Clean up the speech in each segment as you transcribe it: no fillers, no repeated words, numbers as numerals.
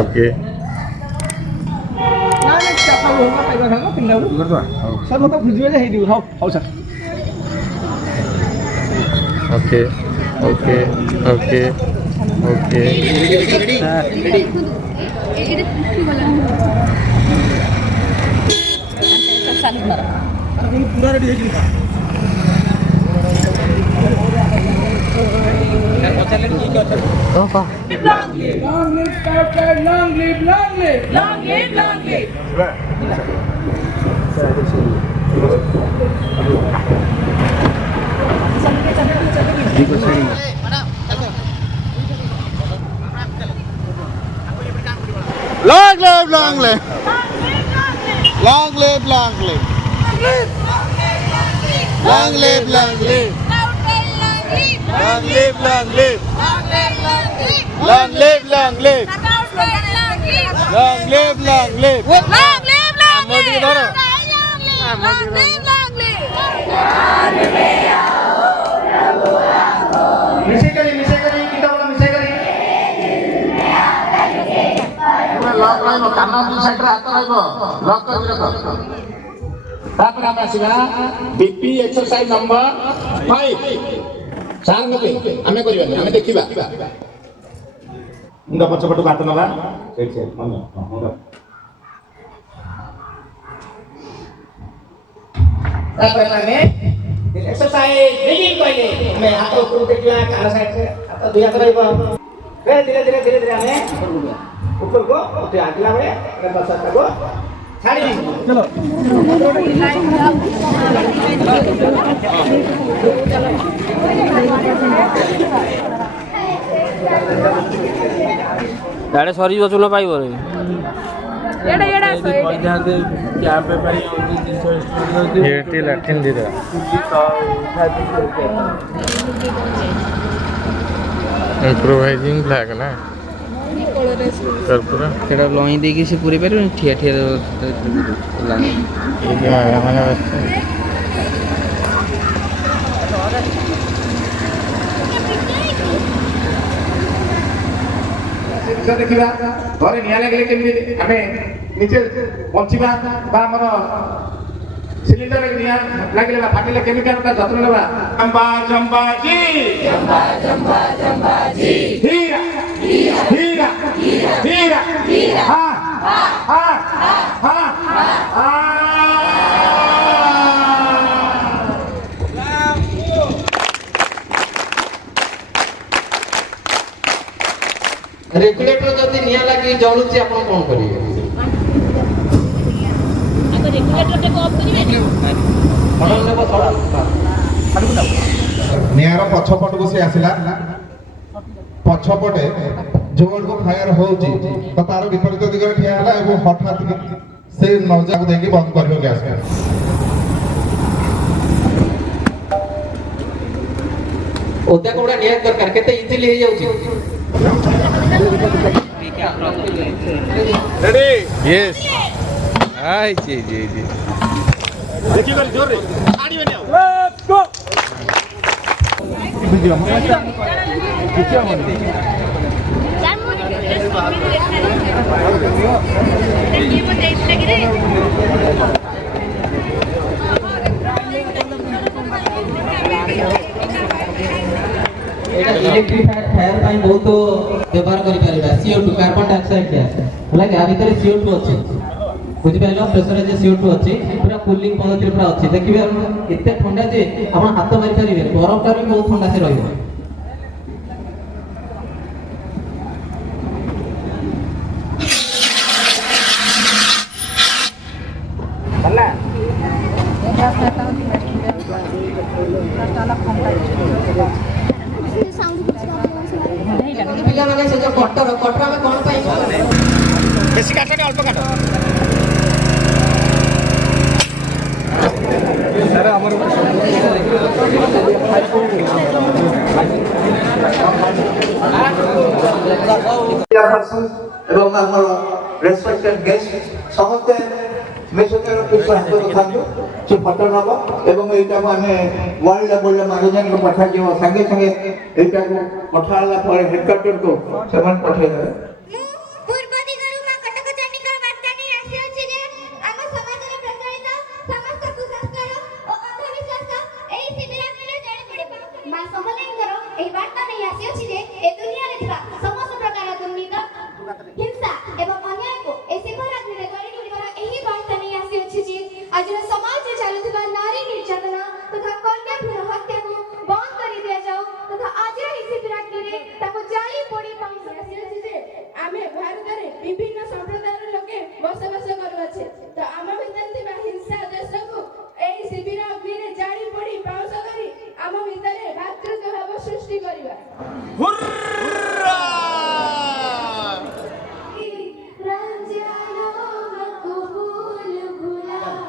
Okay sir मतलब बुझिबे हे दिउ हौ sir okay okay okay okay पूरा रेडी हे ओपा long live. Long live, long live. Long live, long live. Long live, long live. Long live, long live. Long live, long live. Long live, long live. मिसे करी किता वाला मिसे करी पूरा लॉक रहइबो कान दु साइड रे हाथ रहइबो लॉक कर रखो तापर हम आसीबा बीपी एक्सरसाइज नंबर 5 चार नबे हमें करिबा हमें देखिबा मुंडा पछपटु काट नबा से मुंडा तापर माने एक्सरसाइज बिगिन कइले हमें हाथ ऊपर देखला कान साइड से हाथ दुई हाथ रहइबो धीरे हमें ऊपर को उठे आगला बड़े बसा को छाड़ी दी चलो गाड़ी सरी बचुन पाइब लैट्रिन दीदा इम्प्रोवाइजिंग फ्लैग ना सर पूरा सेटा लई देकी से पूरे पारे ठिया ठिया मैंने देखा घरे निया लगे केमी आमे नीचे पहुंचीबा बा हमर सिलिंडर निया लागले बा फाटिले केमिकल का जत्न लेबा जंबा जी हीरा हां रेगुलेटर जदि निया लगी जळुची आपण कोन करिवे आको रेगुलेटर टे ऑफ करिवे फडल लेबो नियार पछपट को से आसिला पछपटे जोड़ को फायर होउची तो तार विपरीत दिगरे ठिया हला एगो हठात से नौजा को देके बंद करबो गैस के ओते कोडा निया दरकार केते इजीली हे जाउची रेडी यस आई जी देखिए कर जोर रे आड़ी में आओ लेट्स गो वीडियो हम किया मन ये वो देख लगी रे एटा इलेक्ट्रिफाइड फायर पाई बहुत व्यवहार करि परिबा CO2 कार्बन डाइऑक्साइड गैस होला कि आ भीतर CO2 अछि बुझि पाइलो प्रेशराइज CO2 अछि पूरा कूलिंग पद्धति पूरा अछि देखिबे एते ठंडा जे आपण हाथ मारि परिबे बरफ टा भी बहुत ठंडा से रहइबो भला पिला माने से जो कटर में कोन पाई बेसी काटे अल्प काट अरे हमर এবং আমার রেসপেক্টেড গেস্ট সমস্তে মেসোদের পুষ্পাঞ্জলি করথাନ୍ତୁ ସେ ଫଟୋ ନବ ଏବଂ ଏଇଟାକୁ ଆମେ ୱାର୍ଲଡ ଲେଭେଲରେ ମ୍ୟାନେଜରଙ୍କୁ ପଠାଯିବ ସାଙ୍ଗେ ସାଙ୍ଗେ ଏଇଟାକୁ ପଠାହେଲା ପରେ ହେଡକ୍ୱାର୍ଟରକୁ ସେମାନେ ପଠାଇଦେବେ समाज में चलुवा नारी निर्यातना तथा कन्या भ्रूण हत्या को बंद कर दिया जाओ तथा आज ही शिविर रे ताको जाली पड़ी आमे भारत रे विभिन्न संप्रदायर लोके बसवास करूछे तो आम भीतर थिबा हिंसा देश को एई शिविर अग्नि रे जाली पड़ी पाउस करी आम भीतर भातृत्व भाव सृष्टि करिवा हुर्रा रंजानो मकबूल भुलाओ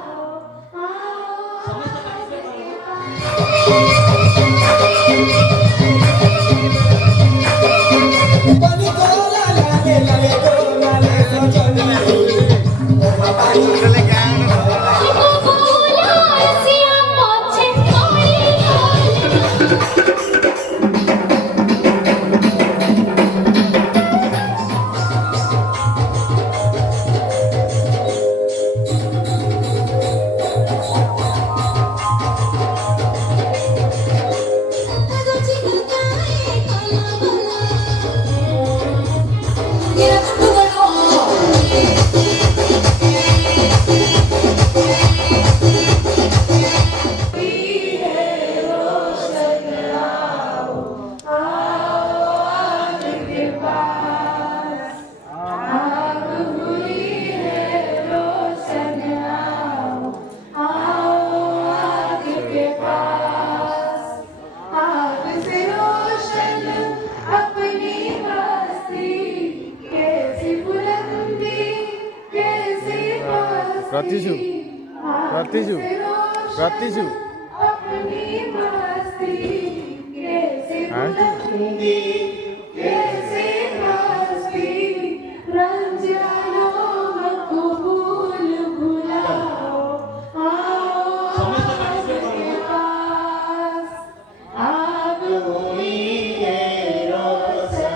प्रतिशु प्रतिशु प्रतिशु अपनी मस्ती कैसे हाँ जी।